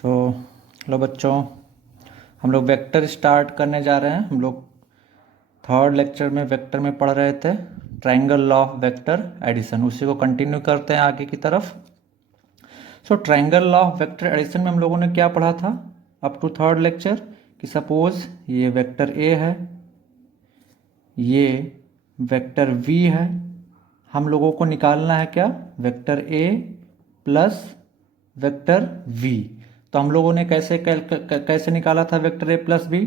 So hello बच्चों, हम लोग वेक्टर स्टार्ट करने जा रहे हैं। हम लोग थर्ड लेक्चर में वेक्टर में पढ़ रहे थे triangle law of vector addition, उसी को कंटिन्यू करते हैं आगे की तरफ। So triangle law of vector addition में हम लोगों ने क्या पढ़ा था अप टू थर्ड लेक्चर कि सपोज ये वेक्टर ए है, ये वेक्टर वी है, हम लोगों को निकालना है क्या, vector A plus vector V. तो हम लोगों ने कैसे निकाला था वेक्टर ए प्लस वी,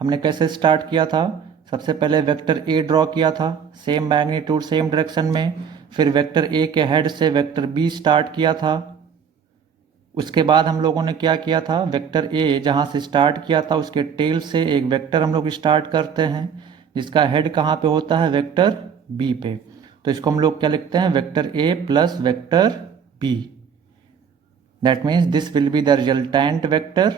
हमने कैसे स्टार्ट किया था। सबसे पहले वेक्टर ए ड्रॉ किया था सेम मैग्नीट्यूड सेम डायरेक्शन में, फिर वेक्टर ए के हेड से वेक्टर बी स्टार्ट किया था। उसके बाद हम लोगों ने क्या किया था, वेक्टर ए जहाँ से स्टार्ट किया था उसके टेल से एक वेक्टर हम लोग स्टार्ट करते हैं जिसका हेड कहाँ पे होता है, वेक्टर बी पे। तो इसको हम लोग क्या लिखते हैं, vector A plus vector B. That means this will be the resultant vector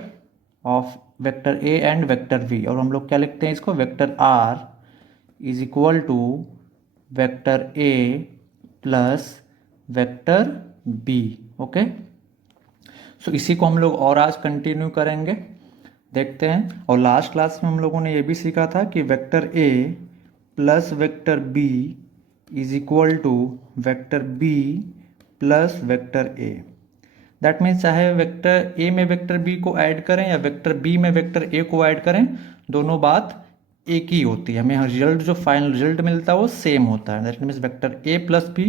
of vector A and vector V. और हम लोग क्या लिखते हैं इसको, vector R is equal to vector A plus vector B. Okay, so इसी को हम लोग और आज कंटिन्यू करेंगे, देखते हैं। और लास्ट क्लास में हम लोगों ने ये भी सीखा था कि vector A plus vector B is equal to vector B plus vector A. That means चाहे वेक्टर ए में वेक्टर बी को ऐड करें या वेक्टर बी में वेक्टर ए को ऐड करें, दोनों बात एक ही होती है। हमें रिजल्ट जो फाइनल रिजल्ट मिलता है वो सेम होता है। That means vector A plus B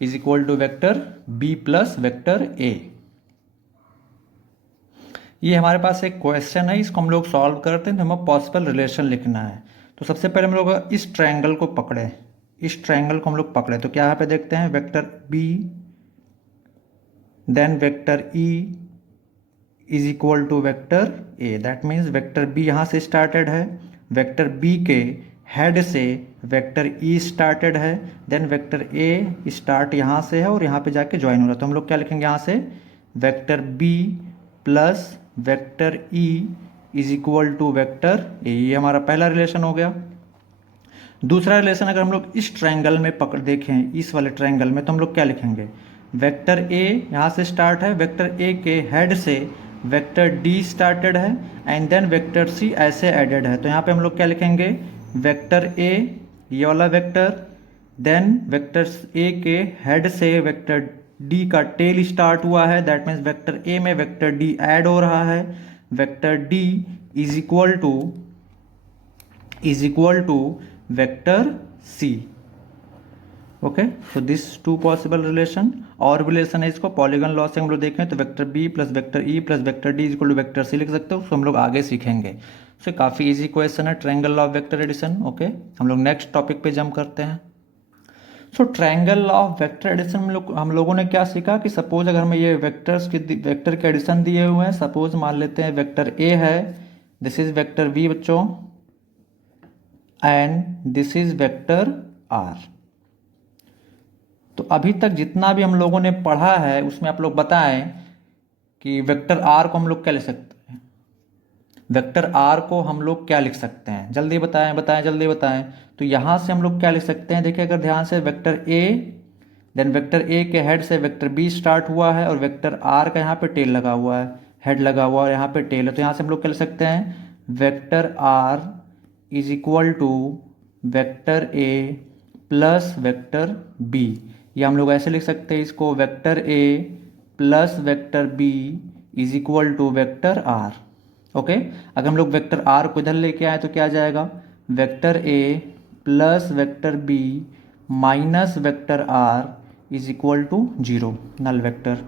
is equal to vector B plus vector A. ये हमारे पास एक क्वेश्चन है, इसको हम लोग सॉल्व करते हैं तो हमें पॉसिबल रिलेशन लिखना है। तो सबसे पहले हम लोग इस ट्रायंगल को पकड़े, इस ट्रायंगल को हम लोग पकड़े तो क्या यहाँ पे देखते हैं, vector B then vector E is equal to vector A. That means vector B यहाँ से स्टार्टेड है, वेक्टर बी के हेड से वेक्टर ई स्टार्टेड है, देन वेक्टर ए स्टार्ट यहाँ से है और यहाँ पे जाके ज्वाइन हो रहा है। तो हम लोग क्या लिखेंगे यहाँ से, vector B plus vector E is equal to vector A. ये हमारा पहला रिलेशन हो गया। दूसरा रिलेशन अगर हम लोग इस ट्रायंगल में पकड़ देखें, इस वाले ट्रायंगल में, तो हम लोग क्या लिखेंगे, वेक्टर ए यहाँ से स्टार्ट है, वेक्टर ए के हेड से वेक्टर डी स्टार्टेड है एंड देन वेक्टर सी ऐसे एडेड है। तो यहाँ पे हम लोग क्या लिखेंगे, वेक्टर ए ये वाला वेक्टर, देन वेक्टर ए के हेड से वेक्टर डी का टेल स्टार्ट हुआ है, दैट मीन्स वेक्टर ए में वेक्टर डी ऐड हो रहा है, vector D is equal to vector C. Okay, so this two possible relation. और रिलेशन है इसको पॉलीगन लॉ से हम लोग देखें तो vector B plus vector E plus vector D equal to vector C लिख सकते हो, उसको हम लोग आगे सीखेंगे। सो काफ़ी इजी क्वेश्चन है triangle law of vector addition. Okay, हम लोग नेक्स्ट टॉपिक पे जंप करते हैं। So triangle law of vector addition में हम लोगों ने क्या सीखा कि सपोज अगर हमें ये वेक्टर के एडिशन दिए हुए हैं, सपोज मान लेते हैं वेक्टर ए है, दिस इज वेक्टर बी बच्चों, and this is vector R. तो अभी तक जितना भी हम लोगों ने पढ़ा है उसमें आप लोग बताएं कि वेक्टर आर को हम लोग क्या लिख सकते हैं, वेक्टर आर को हम लोग क्या लिख सकते हैं, जल्दी बताएं जल्दी बताएं। तो यहाँ से हम लोग क्या लिख सकते हैं, देखिए अगर ध्यान से, vector A then vector A के हेड से वेक्टर बी स्टार्ट हुआ है और वेक्टर आर का यहाँ पे टेल लगा हुआ है, हेड लगा हुआ है और यहाँ पे टेल है। तो यहाँ से हम लोग क्या लिख सकते हैं, vector R is equal to vector A plus vector B. या हम लोग ऐसे लिख सकते हैं इसको, vector A plus vector B is equal to vector R. Okay, अगर हम लोग वेक्टर आर को इधर लेके आए तो क्या आ जाएगा, vector A plus vector B minus vector R is equal to 0, null vector.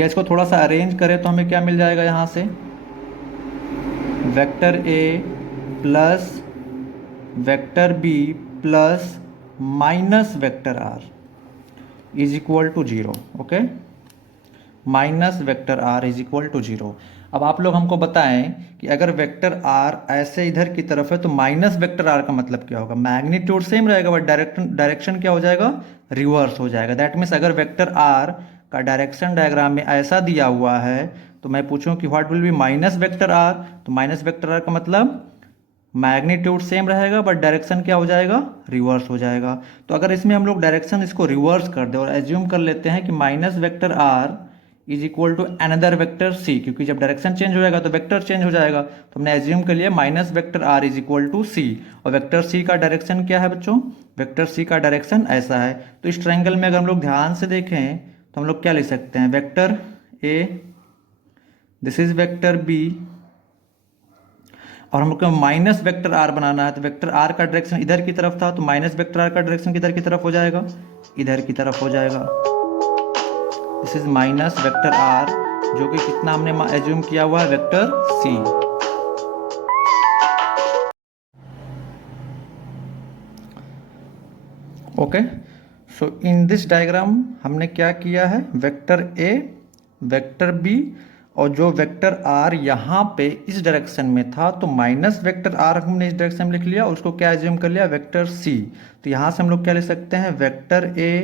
या इसको थोड़ा सा अरेंज करें तो हमें क्या मिल जाएगा, यहाँ से vector A plus vector B plus minus vector R is equal to 0। Okay, minus vector R is equal to 0। अब आप लोग हमको बताएं कि अगर वेक्टर आर ऐसे इधर की तरफ है तो माइनस वेक्टर आर का मतलब क्या होगा, मैग्नीट्यूड सेम रहेगा बट डायरेक्शन क्या हो जाएगा, रिवर्स हो जाएगा। दैट मीन्स अगर वेक्टर आर का डायरेक्शन डायग्राम में ऐसा दिया हुआ है तो मैं पूछूं कि what will be minus vector R, तो माइनस वेक्टर आर का मतलब मैग्नीट्यूड सेम रहेगा बट डायरेक्शन क्या हो जाएगा, रिवर्स हो जाएगा। तो अगर इसमें हम लोग डायरेक्शन इसको रिवर्स कर दे और एज्यूम कर लेते हैं कि minus vector R is equal to another vector C, क्योंकि जब डायरेक्शन चेंज हो जाएगा तो वेक्टर चेंज हो जाएगा, तो हमने एज्यूम कर लिया minus vector R is equal to C. और वेक्टर सी का डायरेक्शन क्या है बच्चों? वेक्टर सी का डायरेक्शन ऐसा है। तो इस ट्रायंगल में अगर हम लोग ध्यान से देखें तो हम लोग क्या लिख सकते हैं? Vector A, this is vector B, और हम लोग को माइनस वेक्टर आर बनाना है, तो वेक्टर आर का डायरेक्शन इधर की तरफ था, तो माइनस वेक्टर आर का डायरेक्शन किधर की तरफ हो जाएगा? इधर की तरफ हो जाएगा। This is minus vector R, जो कि कितना हमने एज्यूम किया हुआ है? Vector C. Okay, so in this diagram हमने क्या किया है? वेक्टर ए, वेक्टर बी, और जो वेक्टर आर यहाँ पे इस डायरेक्शन में था, तो माइनस वेक्टर आर हमने इस डायरेक्शन में लिख लिया और उसको क्या एज्यूम कर लिया? Vector C. तो यहाँ से हम लोग क्या लिख सकते हैं? Vector A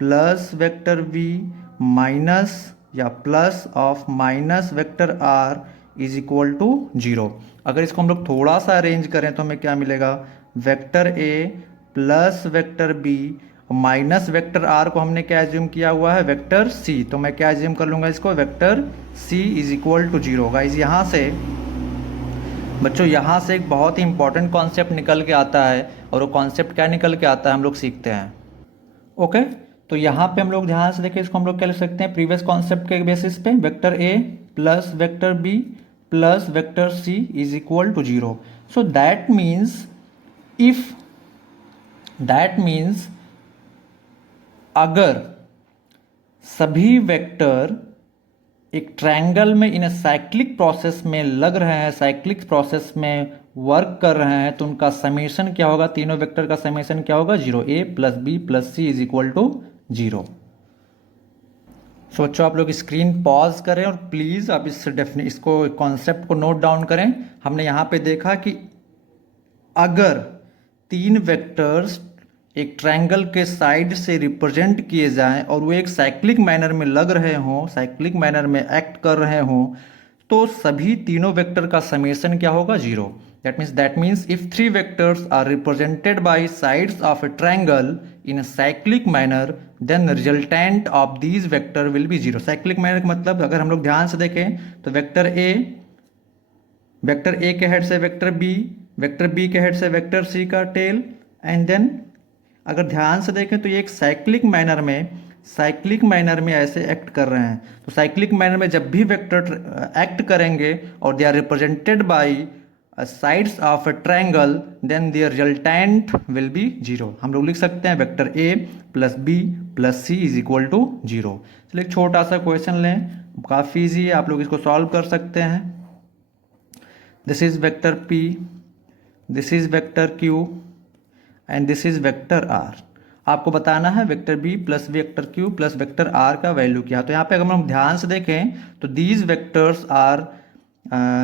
plus vector B minus या plus of minus vector R is equal to 0। अगर इसको हम लोग थोड़ा सा अरेंज करें तो हमें क्या मिलेगा? Vector A plus vector B minus vector R को हमने क्या एज्यूम किया हुआ है? Vector C. तो मैं क्या एज्यूम कर लूंगा इसको? Vector C is equal to 0। Guys यहाँ से बच्चों, यहाँ से एक बहुत ही इंपॉर्टेंट कॉन्सेप्ट निकल के आता है, और वो कॉन्सेप्ट क्या निकल के आता है हम लोग सीखते हैं। ओके, तो यहाँ पे हम लोग ध्यान से देखें, इसको हम लोग क्या लिख सकते हैं? प्रीवियस कॉन्सेप्ट के बेसिस पे vector A plus vector B plus vector C is equal to 0। So that means अगर सभी वेक्टर एक ट्रायंगल में इन साइक्लिक प्रोसेस में लग रहे हैं, साइक्लिक प्रोसेस में वर्क कर रहे हैं, तो उनका समेशन क्या होगा? तीनों वेक्टर का समेशन क्या होगा? 0। A plus B plus C is equal to 0। सोचो, आप लोग स्क्रीन पॉज करें और प्लीज़ आप इसको कॉन्सेप्ट को नोट डाउन करें। हमने यहाँ पे देखा कि अगर तीन वेक्टर्स एक ट्रायंगल के साइड से रिप्रेजेंट किए जाएं और वो एक साइक्लिक मैनर में लग रहे हों, साइक्लिक मैनर में एक्ट कर रहे हों, तो सभी तीनों वेक्टर का समेशन क्या होगा? 0। That means if three vectors are represented by sides of a triangle in a cyclic manner, then the resultant of these vector will be 0। Cyclic manner का मतलब, अगर हम लोग ध्यान से देखें तो वेक्टर ए के हेड से वेक्टर बी के हेड से वेक्टर सी का टेल, एंड देन अगर ध्यान से देखें तो ये एक साइक्लिक मैनर में ऐसे एक्ट कर रहे हैं। तो साइक्लिक मैनर में जब भी वेक्टर एक्ट करेंगे और they are represented by sides of a triangle, then their resultant will be 0। हम लोग लिख सकते हैं vector A plus B plus C is equal to 0। चलिए एक छोटा सा क्वेश्चन लें, काफ़ी ईजी है, आप लोग इसको सॉल्व कर सकते हैं। This is vector P, this is vector Q and this is vector R. आपको बताना है vector B plus vector Q plus vector R का वैल्यू क्या है। तो यहाँ पे अगर हम ध्यान से देखें तो these vectors are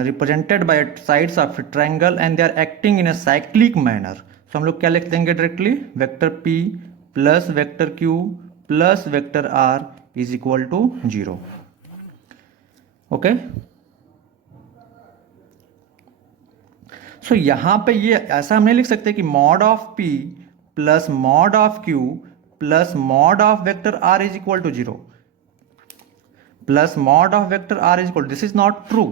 represented by sides of a triangle and they are acting in a cyclic manner। so हम लोग क्या लिख देंगे directly? Vector P plus vector Q plus vector R is equal to 0। Okay, so यहाँ पे ये ऐसा हम नहीं लिख सकते कि mod of P plus mod of Q plus mod of vector R is equal to 0 plus mod of vector R is equal, this is not true.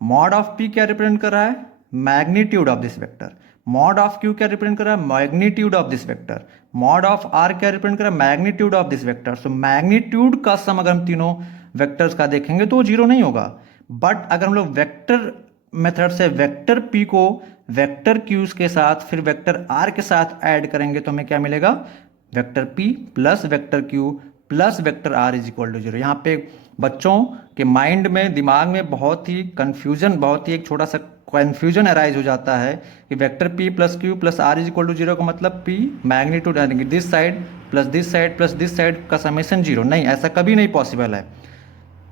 Mod of P क्या रिप्रेजेंट कर रहा है? Magnitude of this vector. Mod of Q क्या represent कर रहा है? Magnitude of this vector. Mod of R क्या represent कर रहा है? Magnitude of this vector. So magnitude का सम अगर हम तीनों वेक्टर्स का देखेंगे तो वो 0 नहीं होगा। बट अगर हम लोग वेक्टर मेथड से वेक्टर पी को वेक्टर क्यूज के साथ फिर वेक्टर आर के साथ ऐड करेंगे तो हमें क्या मिलेगा? Vector P plus vector Q plus vector R is equal to 0। यहाँ पे बच्चों के माइंड में, दिमाग में बहुत ही एक छोटा सा कन्फ्यूजन अराइज हो जाता है कि vector p plus Q plus R is equal to 0 का मतलब p मैग्नीट्यूड यानी कि this side plus this side plus this side का समेशन 0। नहीं, ऐसा कभी नहीं पॉसिबल है।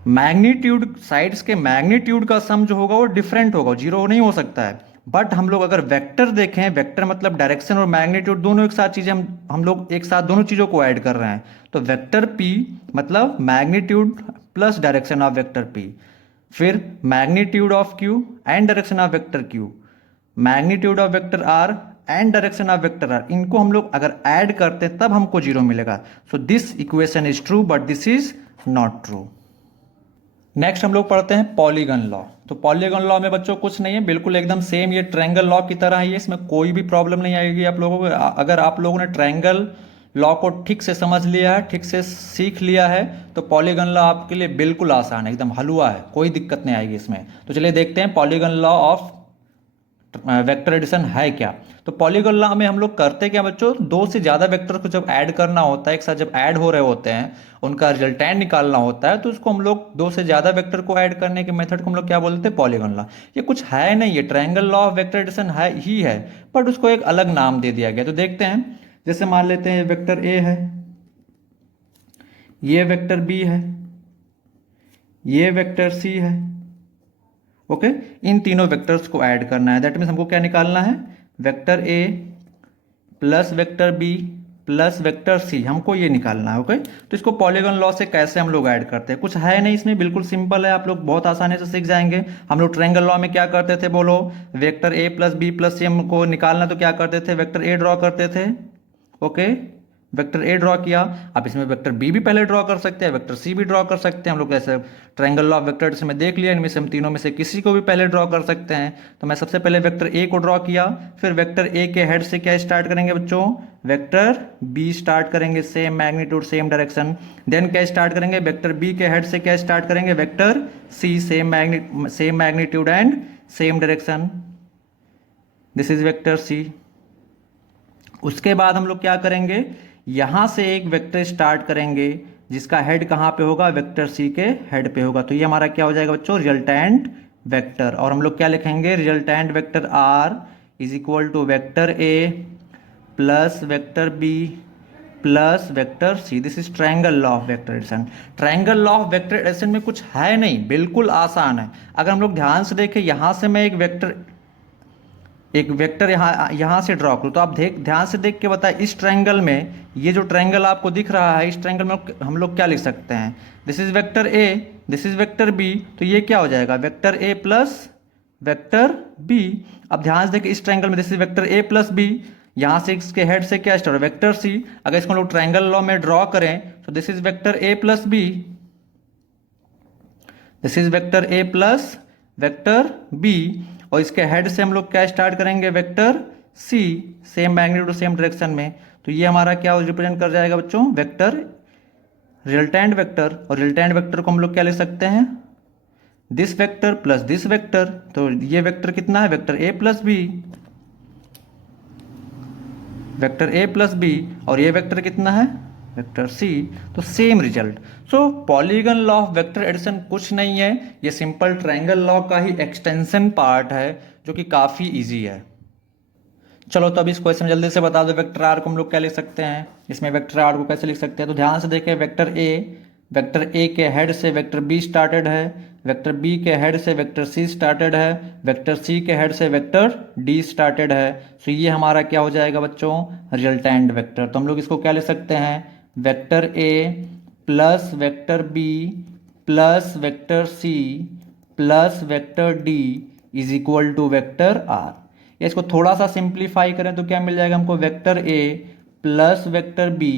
मैग्नीट्यूड, साइड्स के मैग्नीट्यूड का सम जो होगा वो डिफरेंट होगा, 0 नहीं हो सकता है। बट हम लोग अगर वेक्टर देखें, वेक्टर मतलब डायरेक्शन और मैग्नीट्यूड दोनों एक साथ चीजें, हम लोग एक साथ दोनों चीजों को ऐड कर रहे हैं। तो वेक्टर p मतलब magnitude plus direction of vector p, फिर magnitude of q and direction of vector q, magnitude of vector r and direction of vector r, इनको हम लोग अगर ऐड करते हैं तब हमको 0 मिलेगा। So this equation is true but this is not true. Next हम लोग पढ़ते हैं पॉलीगन लॉ। तो पॉलीगन लॉ में बच्चों कुछ नहीं है, बिल्कुल एकदम सेम ये ट्रायंगल लॉ की तरह ही है, इसमें कोई भी प्रॉब्लम नहीं आएगी आप लोगों को। अगर आप लोगों ने ट्रायंगल लॉ को ठीक से समझ लिया है, ठीक से सीख लिया है, तो पॉलीगन लॉ आपके लिए बिल्कुल आसान है, एकदम हलवा है, कोई दिक्कत नहीं आएगी इसमें। तो चलिए देखते हैं polygon law of vector addition है क्या। तो पॉलीगन लॉ में हम लोग करते क्या बच्चों, दो से ज्यादा वेक्टर को जब ऐड करना होता है, एक साथ जब ऐड हो रहे होते हैं, उनका रिजल्टेंट निकालना होता है, तो उसको हम लोग दो से ज्यादा वेक्टर को ऐड करने के मेथड को हम लोग क्या बोलते हैं, पॉलीगन लॉ। ये कुछ है नहीं, ये triangle law of vector addition है ही है, बट उसको एक अलग नाम दे दिया गया। तो देखते हैं, जैसे मान लेते हैं वेक्टर ए है, ये वेक्टर बी है, ये वेक्टर सी है। ओके, इन तीनों वेक्टर्स को ऐड करना है। दैट मीन्स हमको क्या निकालना है, vector A plus vector B plus vector C, हमको ये निकालना है। ओके, तो इसको पॉलीगन लॉ से कैसे हम लोग ऐड करते हैं, कुछ है नहीं इसमें, बिल्कुल सिंपल है, आप लोग बहुत आसानी से सीख जाएंगे। हम लोग ट्रायंगल लॉ में क्या करते थे बोलो, vector A plus B plus C हमको निकालना, तो क्या करते थे, वेक्टर ए ड्रॉ करते थे। ओके, वेक्टर ए ड्रॉ किया, आप इसमें वेक्टर बी भी पहले ड्रॉ कर सकते हैं, वेक्टर सी भी ड्रॉ कर सकते हैं। हम लोग ऐसे ट्रायंगल लॉ ऑफ वेक्टर्स में देख लिया, इनमें से हम तीनों में से किसी को भी पहले ड्रॉ कर सकते हैं। तो मैं सबसे पहले वेक्टर ए को ड्रॉ किया, फिर वेक्टर ए के हेड से क्या स्टार्ट करेंगे बच्चों, वेक्टर बी स्टार्ट करेंगे, same magnitude same direction. Then क्या स्टार्ट करेंगे, वेक्टर बी के हेड से क्या स्टार्ट करेंगे, vector C, same magnitude and same direction. This is vector C. उसके बाद हम लोग क्या करेंगे, यहां से एक वेक्टर स्टार्ट करेंगे जिसका हेड कहां पे होगा, वेक्टर सी के हेड पे होगा। तो ये हमारा क्या हो जाएगा बच्चों, रिजल्टेंट वेक्टर। और हम लोग क्या लिखेंगे, resultant vector R is equal to vector A plus vector B plus vector C. This is triangle law of vector addition. Triangle law of vector addition में कुछ है नहीं, बिल्कुल आसान है। अगर हम लोग ध्यान से देखें, यहां से मैं एक वेक्टर यहाँ से ड्रॉ करूँ, तो आप ध्यान से देख के बताएं, इस ट्रायंगल में, ये जो ट्रायंगल आपको दिख रहा है, इस ट्रायंगल में हम लोग क्या लिख सकते हैं, this is vector A, this is vector B, तो ये क्या हो जाएगा, vector A plus vector B. अब ध्यान से देखिए, इस ट्रायंगल में this is vector A plus B, यहाँ से इसके हेड से क्या स्टार्ट, वेक्टर सी। अगर इसको हम लोग ट्रायंगल लॉ में ड्रॉ करें, तो this is vector A plus B, this is vector A plus vector B, और इसके हेड से हम लोग क्या स्टार्ट करेंगे, vector C, same magnitude same direction में। तो ये हमारा क्या रिप्रेजेंट कर जाएगा बच्चों, वेक्टर रिजल्टेंट वेक्टर। और रिजल्टेंट वेक्टर को हम लोग क्या लिख सकते हैं, this vector plus this vector. तो ये वेक्टर कितना है, vector A plus B, vector A plus B, और ये वेक्टर कितना है, वेक्टर सी। तो same result. So polygon law of vector addition कुछ नहीं है, ये सिंपल ट्रायंगल लॉ का ही एक्सटेंशन पार्ट है, जो कि काफी इजी है। चलो तो अब इस क्वेश्चन जल्दी से बता दो, वेक्टर आर को हम लोग क्या लिख सकते हैं, इसमें वेक्टर आर को कैसे लिख सकते हैं। तो ध्यान से देखें, वेक्टर ए के हेड से वेक्टर बी स्टार्टेड है, वेक्टर बी के हेड से वेक्टर सी स्टार्टेड है, वेक्टर सी के हेड से वेक्टर डी स्टार्टेड है। तो ये हमारा क्या हो जाएगा बच्चों, रिजल्टेंट वेक्टर। तो हम लोग इसको क्या लिख सकते हैं, vector A plus vector B plus vector C plus vector D is equal to vector R. इसको थोड़ा सा सिंप्लीफाई करें तो क्या मिल जाएगा हमको, vector A plus vector B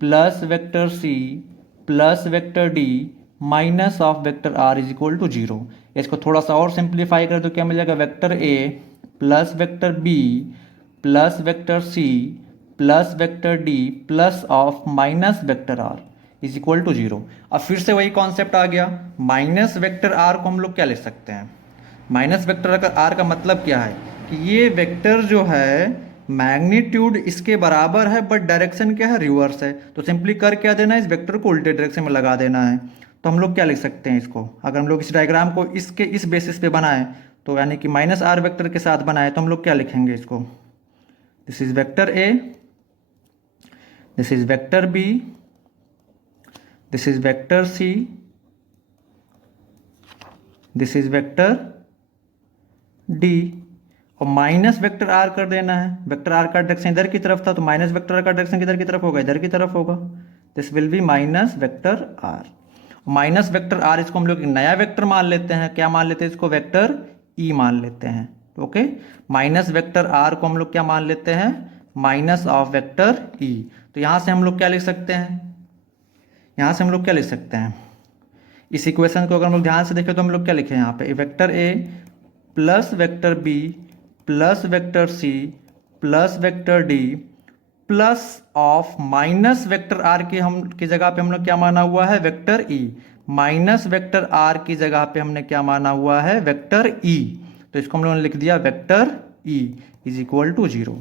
plus vector C plus vector D minus of vector R is equal to 0। इसको थोड़ा सा और सिंप्लीफाई करें तो क्या मिल जाएगा, vector A plus vector B plus vector C plus vector D plus of minus vector R is equal to 0। अब फिर से वही कॉन्सेप्ट आ गया, माइनस वेक्टर आर को हम लोग क्या लिख सकते हैं, माइनस वेक्टर आर का मतलब क्या है कि ये वेक्टर जो है मैग्नीट्यूड इसके बराबर है, बट डायरेक्शन क्या है, रिवर्स है। तो सिंपली कर क्या देना है, इस वेक्टर को उल्टे डायरेक्शन में लगा देना है। तो हम लोग क्या लिख सकते हैं इसको, अगर हम लोग इस डायग्राम को इसके इस बेसिस पे बनाएं, तो यानी कि माइनस आर वेक्टर के साथ बनाए, तो हम लोग क्या लिखेंगे इसको, this is vector A, this is vector B, this is vector C, this is vector D, और माइनस वेक्टर आर कर देना है। वेक्टर आर का डायरेक्शन इधर की तरफ था, तो माइनस वेक्टर आर का डायरेक्शन किधर की तरफ होगा, इधर की तरफ होगा। This will be minus vector R. Minus vector R इसको हम लोग नया वेक्टर मान लेते हैं, क्या मान लेते हैं इसको, वेक्टर ई मान लेते हैं। ओके, माइनस वेक्टर आर को हम लोग क्या मान लेते हैं, माइनस ऑफ वेक्टर ई। तो यहां से हम लोग क्या लिख सकते हैं, यहां से हम लोग क्या लिख सकते हैं, इस इक्वेशन को अगर हम लोग ध्यान से देखें तो हम लोग क्या लिखे हैं यहाँ पे, vector A plus vector B plus vector C plus vector D plus of minus vector R की जगह पे हम लोग क्या माना हुआ है, vector E, minus vector R की जगह पे हमने क्या माना हुआ है, वेक्टर ई। तो इसको हम लोगों ने लिख दिया vector E is equal to 0।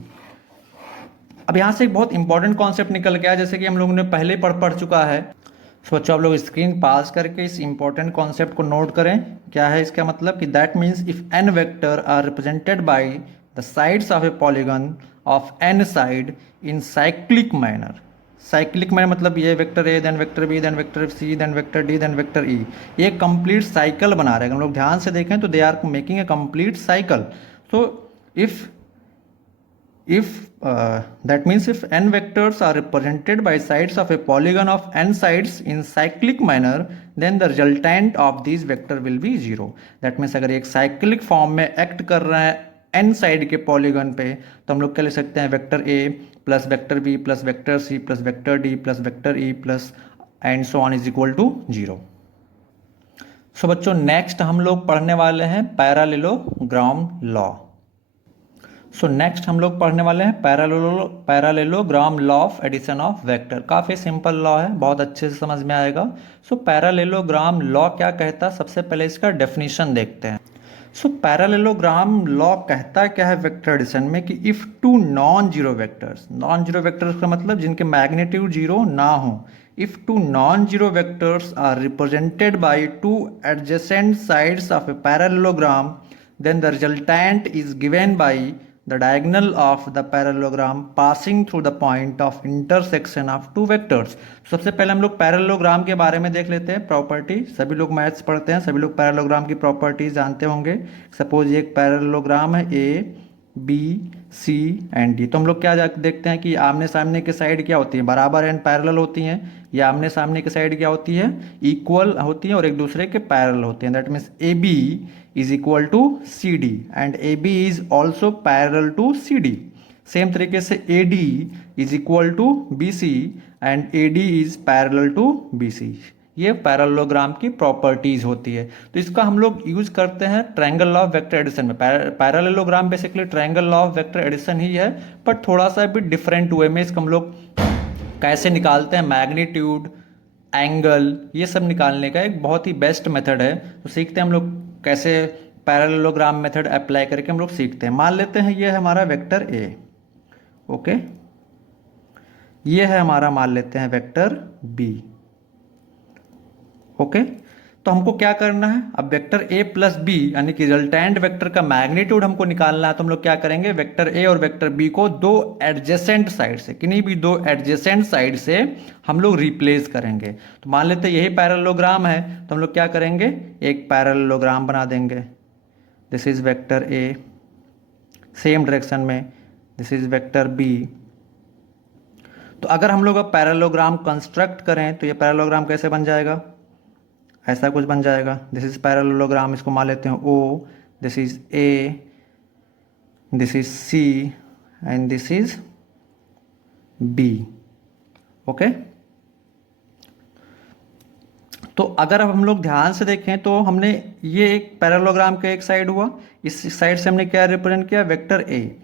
अब यहाँ से एक बहुत इंपॉर्टेंट कॉन्सेप्ट निकल गया, जैसे कि हम लोगों ने पहले पढ़ चुका है। सो बच्चों आप लोग स्क्रीन पास करके इस इंपॉर्टेंट कॉन्सेप्ट को नोट करें। क्या है इसका मतलब कि that means if N vector R represented by the sides of a polygon of N side in cyclic manner. Cyclic manner मतलब ये vector A then vector B then vector C then vector D then vector E, ये complete cycle बना रहे हैं। हम लोग ध्यान से देखें तो they are making a complete cycle. So if that means if n vectors are represented by sides of a polygon of n sides in cyclic manner, then the resultant of these vector will be 0. that means अगर एक cyclic form में act कर रहा है n side के polygon पे, तो हम लोग क्या लिख सकते हैं, vector a plus vector b plus vector c plus vector d plus vector e plus and so on is equal to 0। So बच्चों नेक्स्ट हम लोग पढ़ने वाले हैं पैरालेलोग्राम लॉ। सो नेक्स्ट हम लोग पढ़ने वाले हैं parallelogram law of addition of vector. काफ़ी सिंपल लॉ है, बहुत अच्छे से समझ में आएगा। सो पैरालेलोग्राम लॉ क्या कहता है, सबसे पहले इसका डेफिनेशन देखते हैं। सो पैरालेलोग्राम लॉ कहता क्या है वेक्टर एडिशन में कि if two non zero vectors का मतलब जिनके मैग्नीट्यूड जीरो ना हो, if two non zero vectors are represented by two adjacent sides of a parallelogram, then the resultant is given by the diagonal of the parallelogram passing through the point of intersection of two vectors। सबसे पहले हम लोग parallelogram के बारे में देख लेते हैं प्रॉपर्टी। सभी लोग मैथ्स पढ़ते हैं, सभी लोग पैरेललोग्राम की प्रॉपर्टीज जानते होंगे। सपोज ये एक पैरेललोग्राम है A B C and D, तो हम लोग क्या देखते हैं कि आमने सामने की साइड क्या होती है, बराबर एंड पैरेलल होती हैं, या आमने सामने की साइड क्या होती है, इक्वल होती है और एक दूसरे के पैरेलल होती हैं। That means A B is equal to C D and A B is also parallel to C D. Same तरीके से A D is equal to B C and A D is parallel to B C. ये parallelogram की properties होती है। तो इसका हम लोग यूज करते हैं triangle law of vector addition में। Parallelogram basically triangle law of vector addition ही है, बट थोड़ा सा भी डिफरेंट वे में इसको हम लोग कैसे निकालते हैं, मैग्नीट्यूड एंगल ये सब निकालने का एक बहुत ही बेस्ट मेथड है। तो सीखते हैं हम लोग कैसे पैरेललोग्राम मेथड अप्लाई करके हम लोग सीखते हैं। मान लेते हैं ये है हमारा वेक्टर ए, ओके, ये है हमारा मान लेते हैं वेक्टर बी, ओके। तो हमको क्या करना है, अब वेक्टर ए प्लस बी यानी कि रिजल्टेंट वेक्टर का मैग्नीट्यूड हमको निकालना है। तो हम लोग क्या करेंगे, वेक्टर ए और वेक्टर बी को दो एडजेसेंट साइड से, किन्हीं भी दो एडजेसेंट साइड से हम लोग रिप्लेस करेंगे। तो मान लेते हैं यही पैरेललोग्राम है, तो हम लोग क्या करेंगे, एक पैरेललोग्राम बना देंगे। This is vector A, same direction में दिस इज वेक्टर बी। तो अगर हम लोग अब पैरेललोग्राम कंस्ट्रक्ट करें तो ये पैरेललोग्राम कैसे बन जाएगा, ऐसा कुछ बन जाएगा। दिस इज पैरेललोग्राम, इसको मान लेते हैं O, this is A, this is C and this is B, okay. तो अगर अब हम लोग ध्यान से देखें तो हमने ये एक पैरेललोग्राम का एक साइड हुआ, इस साइड से हमने क्या रिप्रेजेंट किया, वेक्टर ए।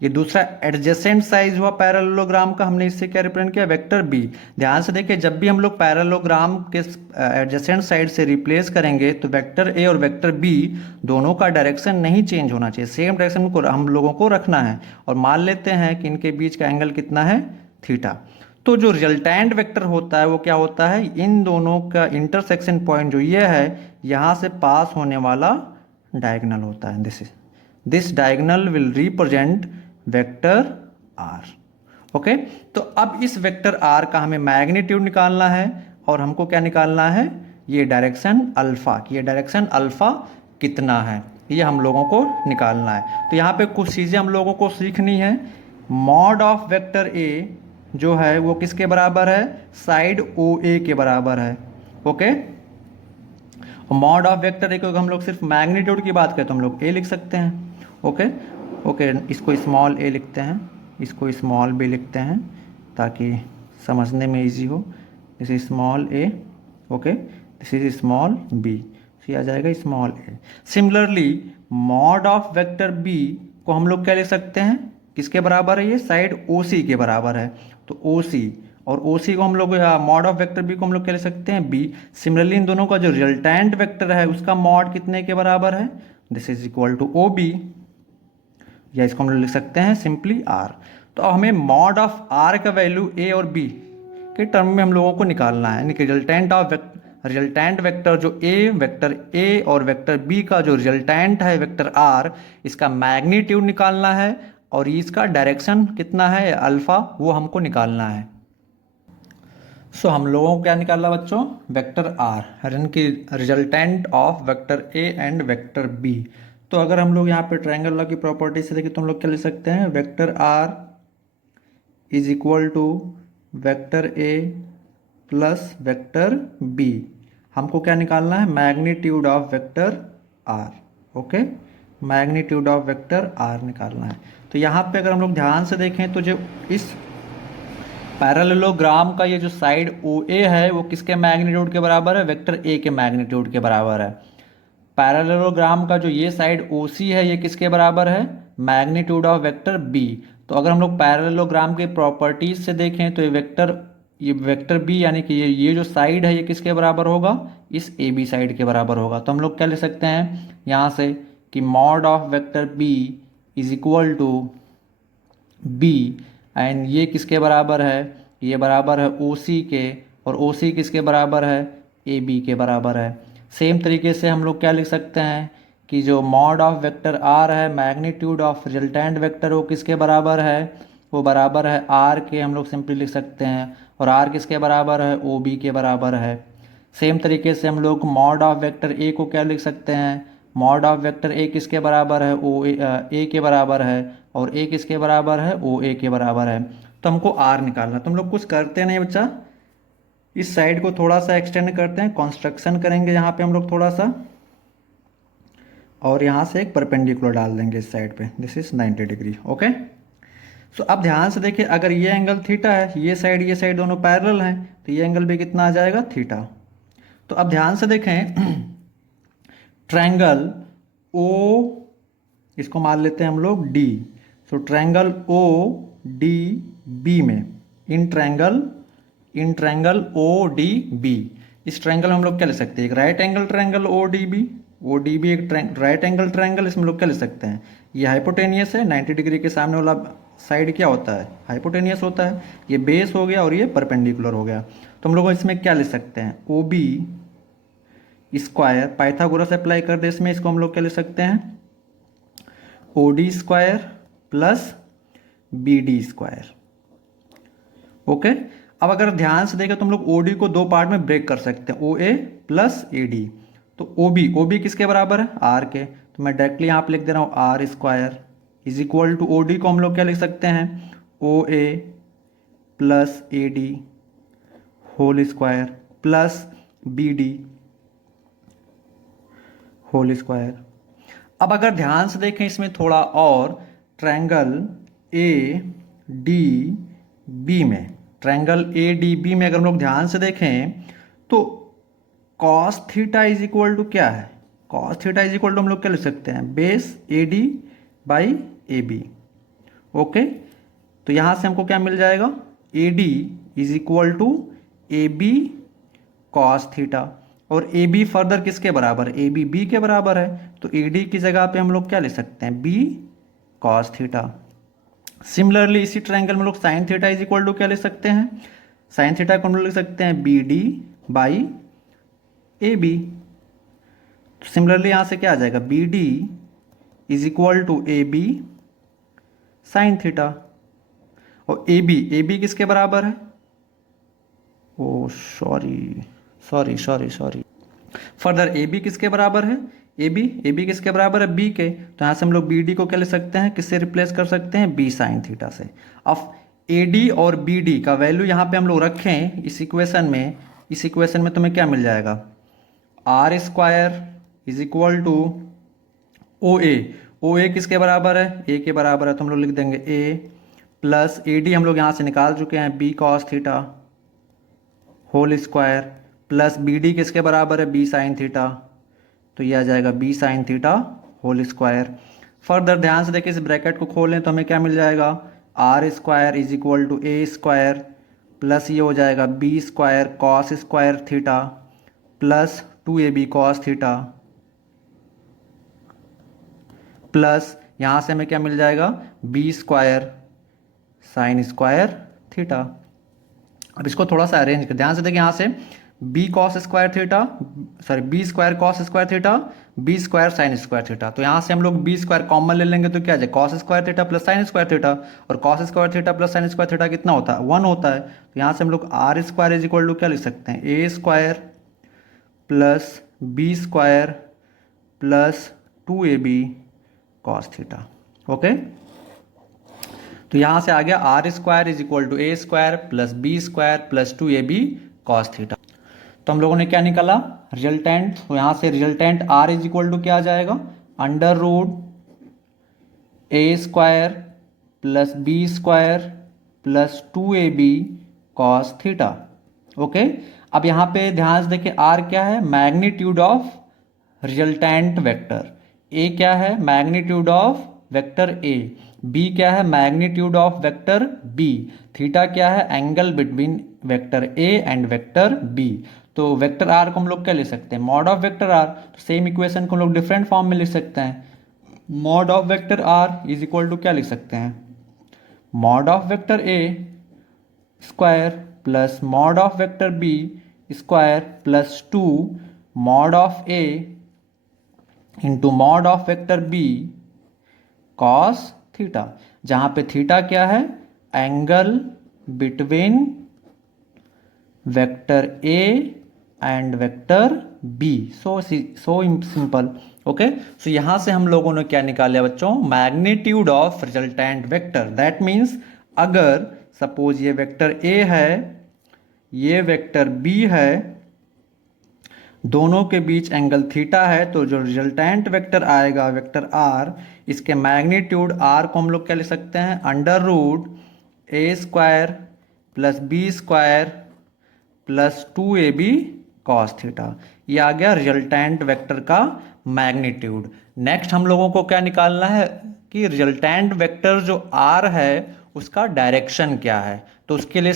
ये दूसरा एडजेसेंट साइज हुआ पैरेललोग्राम का, हमने इससे क्या रिप्रेजेंट किया, वेक्टर बी। ध्यान से देखिए जब भी हम लोग पैरेललोग्राम के एडजेसेंट साइड से रिप्लेस करेंगे तो वेक्टर ए और वेक्टर बी दोनों का डायरेक्शन नहीं चेंज होना चाहिए, सेम डायरेक्शन को हम लोगों को रखना है। और मान लेते हैं कि इनके बीच का एंगल कितना है, थीटा। तो जो रिजल्टेंट वेक्टर होता है वो क्या होता है, इन दोनों का इंटरसेक्शन पॉइंट जो ये है यहाँ से पास होने वाला डायगोनल होता है। This diagonal will represent vector R, okay. तो अब इस वेक्टर आर का हमें मैग्नीट्यूड निकालना है और हमको क्या निकालना है, ये डायरेक्शन अल्फा, कि ये डायरेक्शन अल्फा कितना है ये हम लोगों को निकालना है। तो यहाँ पे कुछ चीज़ें हम लोगों को सीखनी है। मॉड ऑफ वेक्टर ए जो है वो किसके बराबर है, साइड ओ ए के बराबर है, okay. Mod of vector A को हम लोग सिर्फ मैग्नीट्यूड की बात करें तो हम लोग ए लिख सकते हैं, ओके। इसको स्मॉल ए लिखते हैं, इसको स्मॉल बी लिखते हैं ताकि समझने में इजी हो। This is small A, okay, this is small B, ये आ जाएगा small A. Similarly mod of vector B को हम लोग क्या लिख सकते हैं, किसके बराबर है, ये साइड ओ सी के बराबर है, तो ओ सी, और ओ सी को हम लोग मॉड ऑफ वेक्टर बी को हम लोग क्या लिख सकते हैं, बी। सिमिलरली इन दोनों का जो रिजल्टेंट वेक्टर है उसका मॉड कितने के बराबर है, this is equal to O B, या इसको हम लोग लिख सकते हैं सिंपली आर। तो अब हमें मॉड ऑफ आर का वैल्यू ए और बी के टर्म में हम लोगों को निकालना है, यानी कि रिजल्टेंट वेक्टर जो वेक्टर ए और वेक्टर बी का जो रिजल्टेंट है वेक्टर आर, इसका मैग्नीट्यूड निकालना है और इसका डायरेक्शन कितना है अल्फा, वो हमको निकालना है। सो हम लोगों को क्या निकालना बच्चों, वेक्टर आर, यानी कि resultant of vector A and vector B. तो अगर हम लोग यहाँ पे ट्रायंगल लॉ की प्रॉपर्टी से देखें तो हम लोग क्या लिख सकते हैं, vector R is equal to vector A plus vector B. हमको क्या निकालना है, magnitude of vector R, okay, magnitude of vector R निकालना है। तो यहाँ पे अगर हम लोग ध्यान से देखें तो जो इस पैरेललोग्राम का ये जो साइड ओ ए है वो किसके मैग्नीट्यूड के बराबर है, वेक्टर ए के मैग्नीट्यूड के बराबर है। पैरेललोग्राम का जो ये साइड ओ सी है ये किसके बराबर है, मैग्नीट्यूड ऑफ वेक्टर बी। तो अगर हम लोग पैरेललोग्राम के प्रॉपर्टीज से देखें तो ये वेक्टर बी यानी कि ये जो साइड है ये किसके बराबर होगा, इस ए बी साइड के बराबर होगा। तो हम लोग क्या लिख सकते हैं यहाँ से कि mod of vector B is equal to B, and ये किसके बराबर है, ये बराबर है ओ सी के, और ओ सी किसके बराबर है, ए बी के बराबर है। सेम तरीके से हम लोग क्या लिख सकते हैं कि जो मॉड ऑफ वेक्टर आर है, मैग्नीट्यूड ऑफ रिजल्टेंट वेक्टर वो किसके बराबर है, वो बराबर है आर के, हम लोग सिंपली लिख सकते हैं, और आर किसके बराबर है, ओ बी के बराबर है। सेम तरीके से हम लोग मॉड ऑफ वेक्टर ए को क्या लिख सकते हैं, मॉड ऑफ वेक्टर ए किसके बराबर है, ओ ए के बराबर है, और ए किसके बराबर है, ओ ए के बराबर है। तो हमको आर निकालना, तो हम लोग कुछ करते नहीं बच्चा, इस साइड को थोड़ा सा एक्सटेंड करते हैं, कंस्ट्रक्शन करेंगे यहाँ पे हम लोग थोड़ा सा, और यहाँ से एक परपेंडिकुलर डाल देंगे इस साइड पे, दिस इज 90 डिग्री, ओके। सो अब ध्यान से देखिए, अगर ये एंगल थीटा है, ये साइड दोनों पैरेलल हैं, तो ये एंगल भी कितना आ जाएगा, थीटा। तो अब ध्यान से देखें ट्रायंगल ओ, इसको मान लेते हैं हम लोग D. So triangle O D B में, in triangle O D B, इस ट्रायंगल में हम लोग क्या ले सकते हैं, एक right angle triangle O D B एक राइट एंगल ट्रायंगल, इसमें लोग क्या ले सकते हैं, ये हाइपोटेनियस है, 90 डिग्री के सामने वाला साइड क्या होता है, हाइपोटेनियस होता है, ये बेस हो गया और ये परपेंडिकुलर हो गया। तो हम लोग इसमें क्या ले सकते हैं, O B square, Pythagoras apply कर दे इसमें, इसको हम लोग क्या ले सकते हैं, O D square plus B D square, okay. अब अगर ध्यान से देखें तो हम लोग ओ डी को दो पार्ट में ब्रेक कर सकते हैं, O A plus A D. तो ओ बी किसके बराबर है, आर के, तो मैं डायरेक्टली यहाँ पे लिख दे रहा हूँ R square is equal to O D को हम लोग क्या लिख सकते हैं, O A plus A D whole square plus B D whole square. अब अगर ध्यान से देखें इसमें थोड़ा और, ट्रायंगल ए डी बी में, ट्रायंगल ए डी बी में अगर हम लोग ध्यान से देखें तो cos theta is equal to क्या है, cos theta is equal to हम लोग क्या लिख सकते हैं, base A D by A B, okay. तो यहाँ से हमको क्या मिल जाएगा, A D is equal to A B cos theta, और ए बी फर्दर किसके बराबर है, ए बी बी के बराबर है, तो ए डी की जगह पे हम लोग क्या ले सकते हैं, बी कॉस थीटा। सिमिलरली इसी ट्रायंगल में लोग sine theta is equal to क्या ले सकते हैं, साइन थीटा को हम लोग लिख सकते हैं B D by A B. Similarly यहाँ से क्या आ जाएगा, B D is equal to A B sine theta, और ए बी किसके बराबर है, oh sorry, further A B किसके बराबर है, ए बी किसके बराबर है, बी के, तो यहाँ से हम लोग बी डी को क्या ले सकते हैं, किससे रिप्लेस कर सकते हैं, बी साइन थीटा से। अब ए डी और बी डी का वैल्यू यहाँ पे हम लोग रखें इस इक्वेशन में, इस इक्वेशन में तुम्हें क्या मिल जाएगा, R square is equal to O A किसके बराबर है, ए के बराबर है, तो हम लोग लिख देंगे ए प्लस ए डी हम लोग यहाँ से निकाल चुके हैं, B cos theta whole square plus B D किसके बराबर है, बी साइन थीटा, तो ये आ जाएगा B sine theta whole square. Further ध्यान से देखिए, इस ब्रैकेट को खोलें तो हमें क्या मिल जाएगा, R square is equal to A square plus ये हो जाएगा B square cos square theta plus 2ab cos theta plus यहाँ से हमें क्या मिल जाएगा, B square sine square theta. अब इसको थोड़ा सा अरेंज कर, ध्यान से देखिए, यहाँ से B cos square theta, sorry B square cos square theta, B square sine square theta, तो यहाँ से हम लोग बी स्क्वायर कॉमन ले लेंगे तो क्या जाए, cos square theta plus sine square theta, और cos square theta plus sine square theta कितना होता है, 1 होता है। तो यहाँ से हम लोग R square is equal to क्या लिख सकते हैं, A square plus B square plus 2ab cos theta. Okay, तो यहां से आ गया R square is equal to A square plus B square plus 2ab cos theta. तो हम लोगों ने क्या निकाला, रिजल्टेंट। तो यहां से resultant R is equal to क्या आ जाएगा, under root A square plus B square plus 2ab cos theta. Okay, अब यहां पे ध्यान से देखिए, आर क्या है, magnitude of resultant vector, A क्या है, magnitude of vector A, B क्या है, magnitude of vector B, theta क्या है, angle between vector A and vector B. तो वेक्टर आर को हम लोग क्या लिख सकते हैं, मॉड ऑफ वेक्टर आर। तो सेम इक्वेशन को हम लोग डिफरेंट फॉर्म में लिख सकते हैं, mod of vector R is equal to क्या लिख सकते हैं, mod of vector A square plus mod of vector B square plus 2 mod of A into mod of vector B cos theta, जहां पे थीटा क्या है, angle between vector A and vector B. So simple. Okay, so यहां से हम लोगों ने क्या निकाला बच्चों, magnitude of resultant vector. That means अगर सपोज ये वेक्टर ए है, ये वेक्टर बी है, दोनों के बीच एंगल थीटा है, तो जो रिजल्टेंट वेक्टर आएगा वेक्टर आर, इसके मैग्नीट्यूड आर को हम लोग क्या लिख सकते हैं, under root A square plus B square plus 2ab cos theta. ये आ गया रिजल्टेंट वेक्टर का मैग्नीट्यूड। नेक्स्ट हम लोगों को क्या निकालना है कि रिजल्टेंट वेक्टर जो आर है उसका डायरेक्शन क्या है। तो उसके लिए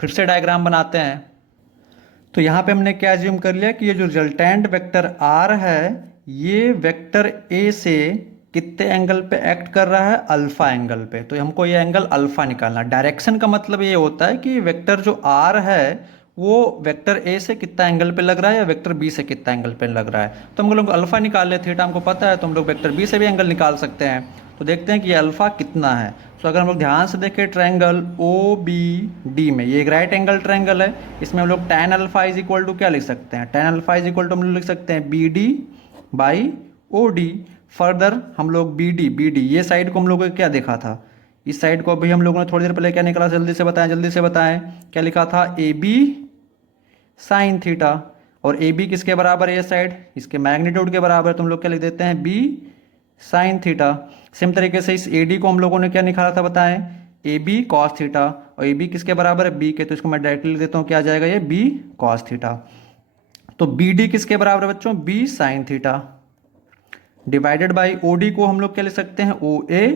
फिर से डायग्राम बनाते हैं। तो यहाँ पे हमने क्या एज्यूम कर लिया कि ये जो रिजल्टेंट वेक्टर आर है, ये वेक्टर ए से कितने एंगल पे एक्ट कर रहा है, अल्फा एंगल पे। तो हमको ये एंगल अल्फा निकालना। डायरेक्शन का मतलब ये होता है कि वेक्टर जो आर है वो वेक्टर ए से कितना एंगल पे लग रहा है या वेक्टर बी से कितना एंगल पे लग रहा है। तो हम लोग अल्फा निकाल ले, थीटा हमको पता है, तो हम लोग वेक्टर बी से भी एंगल निकाल सकते हैं। तो देखते हैं कि ये अल्फा कितना है। तो अगर हम लोग ध्यान से देखें ट्रायंगल ओ बी डी में, ये एक राइट एंगल ट्रायंगल है, इसमें हम लोग tan alpha is equal to क्या लिख सकते हैं, tan alpha is equal to हम लोग लिख सकते हैं B D by O D. Further हम लोग बी डी ये साइड को हम लोगों ने क्या देखा था, इस साइड को अभी हम लोगों ने थोड़ी देर पहले क्या निकाला, जल्दी से बताएं क्या लिखा था, ए बी साइन थीटा। और ए बी किसके बराबर है, ये साइड इसके मैग्नीट्यूड के बराबर है, तो हम लोग क्या लिख देते हैं, बी साइन थीटा। सेम तरीके से इस ए डी को हम लोगों ने क्या निकाला था बताएं, ए बी कॉस थीटा, और ए बी किसके बराबर है, बी के, तो इसको मैं डायरेक्टली लिख देता हूँ, क्या आ जाएगा ये, बी कॉस थीटा। तो बी डी किसके बराबर है बच्चों, B sine theta, divided by O D को हम लोग क्या लिख सकते हैं, O A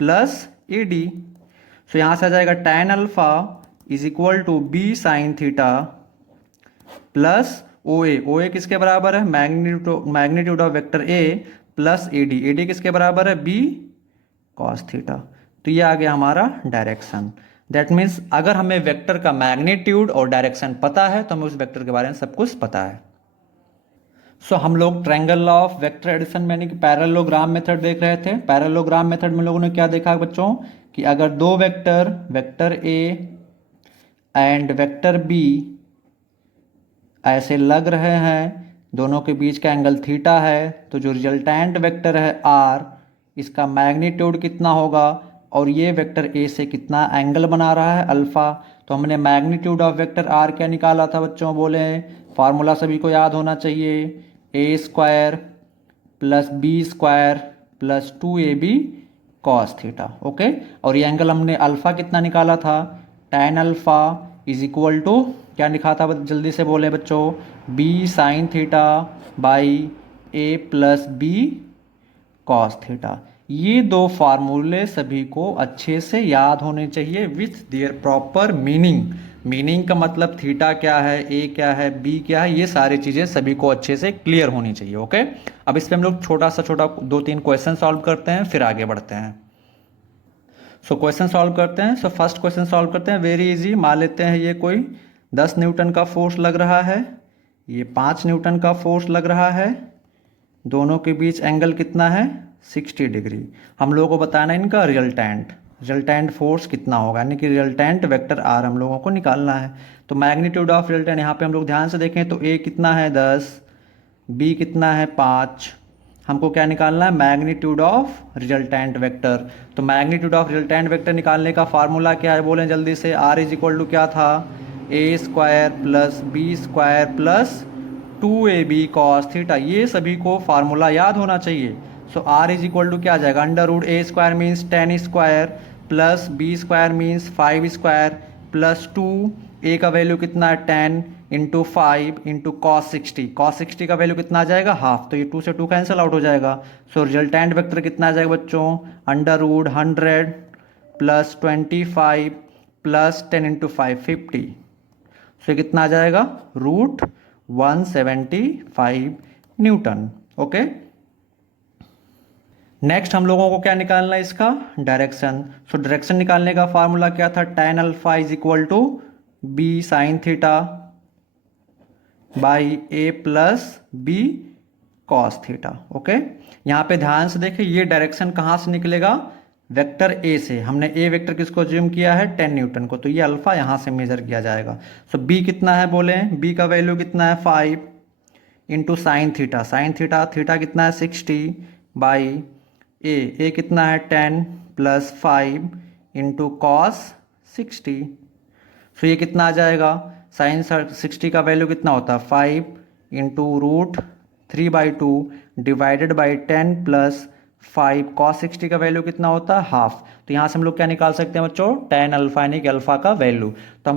plus A D. सो यहाँ से आ जाएगा tan alpha is equal to B sine theta plus O A किसके बराबर है, magnitude of vector A plus A D किसके बराबर है, बी कॉस थीटा। तो ये आ गया हमारा डायरेक्शन। दैट मीन्स अगर हमें वेक्टर का मैग्नीट्यूड और डायरेक्शन पता है तो हमें उस वेक्टर के बारे में सब कुछ पता है। सो हम लोग triangle law of vector addition यानी कि पैरेललोग्राम मेथड देख रहे थे। पैरेललोग्राम मेथड में लोगों ने क्या देखा बच्चों कि अगर दो vector A and vector B ऐसे लग रहे हैं, दोनों के बीच का एंगल थीटा है, तो जो रिजल्टेंट वेक्टर है आर, इसका मैग्नीट्यूड कितना होगा और ये वेक्टर ए से कितना एंगल बना रहा है, अल्फा। तो हमने मैग्नीट्यूड ऑफ वेक्टर आर क्या निकाला था बच्चों, बोले फार्मूला सभी को याद होना चाहिए, A square plus B square plus 2ab cos theta. Okay, और ये एंगल हमने अल्फा कितना निकाला था, tan alpha is equal to क्या लिखा था जल्दी से बोले बच्चों, B sine theta by A plus B cos theta. ये दो फार्मूले सभी को अच्छे से याद होने चाहिए with their proper meaning. Meaning का मतलब थीटा क्या है, ए क्या है, बी क्या है, ये सारी चीज़ें सभी को अच्छे से क्लियर होनी चाहिए। ओके, अब इस पर हम लोग छोटा 2-3 क्वेश्चन सॉल्व करते हैं, फिर आगे बढ़ते हैं। सो क्वेश्चन सॉल्व करते हैं। सो फर्स्ट क्वेश्चन सॉल्व करते हैं, वेरी इजी। मान लेते हैं ये कोई 10 न्यूटन का फोर्स लग रहा है, ये 5 न्यूटन का फोर्स लग रहा है, दोनों के बीच एंगल कितना है, 60 डिग्री। हम लोगों को बताना है इनका रिजल्टेंट फोर्स कितना होगा, यानी कि रिजल्टेंट वेक्टर आर हम लोगों को निकालना है। तो मैग्नीट्यूड ऑफ रिजल्टेंट यहाँ पे हम लोग ध्यान से देखें तो ए कितना है 10, बी कितना है 5, हमको क्या निकालना है, मैग्नीट्यूड ऑफ रिजल्टेंट वेक्टर। तो मैग्नीट्यूड ऑफ रिजल्टेंट वेक्टर निकालने का फार्मूला क्या है, बोलें जल्दी से। आर इज इक्वल टू क्या था, A square plus B square plus 2ab cos theta. ये सभी को फार्मूला याद होना चाहिए। So R is equal to क्या आ जाएगा, under root A square means 10 square plus B square means 5 square plus 2, A का वैल्यू कितना है 10 इंटू 5 इंटू कॉस 60। कॉस 60 का वैल्यू कितना आ जाएगा, हाफ, तो ये 2 से 2 कैंसिल आउट हो जाएगा। सो रिजल्टेंट वेक्टर कितना आ जाएगा बच्चों, under root 100 plus 25 plus 10 into 5 50। So कितना आ जाएगा, रूट 175 न्यूटन। ओके, नेक्स्ट हम लोगों को क्या निकालना है, इसका डायरेक्शन। सो डायरेक्शन निकालने का फार्मूला क्या था, tan alpha is equal to B sine theta by A plus B cos theta. Okay, यहाँ पे ध्यान से देखिए, ये डायरेक्शन कहाँ से निकलेगा, वेक्टर ए से। हमने ए वेक्टर किसको ज्यूम किया है, 10 न्यूटन को, तो ये अल्फा यहाँ से मेजर किया जाएगा। सो बी कितना है, बोले बी का वैल्यू कितना है 5 इंटू साइन थीटा थीटा कितना है 60 बाई ए कितना है 10 प्लस 5 इंटू कॉस 60। सो ये कितना आ जाएगा, साइन 60 का वैल्यू कितना होता है 5 into root 3/2 divided by 10 plus 5 cos 60 का वैल्यू कितना होता है हाफ। तो यहाँ से हम लोग क्या निकाल सकते हैं बच्चों, tan अल्फा यानी कि अल्फा का वैल्यू। तो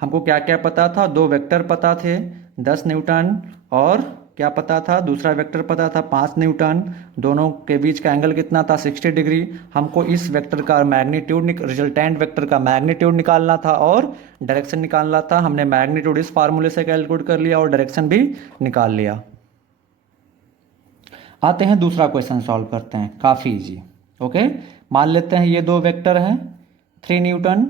हमको क्या क्या पता था, दो वेक्टर पता थे 10 न्यूटन, और क्या पता था, दूसरा वेक्टर पता था 5 न्यूटन, दोनों के बीच का एंगल कितना था 60 डिग्री। हमको इस वेक्टर का मैग्नीट्यूड, रिजल्टेंट वेक्टर का मैग्नीट्यूड निकालना था और डायरेक्शन निकालना था। हमने मैग्नीट्यूड इस फार्मूले से कैलकुलेट कर लिया और डायरेक्शन भी निकाल लिया। आते हैं दूसरा क्वेश्चन सॉल्व करते हैं, काफ़ी इजी। ओके, मान लेते हैं ये दो वेक्टर हैं 3 न्यूटन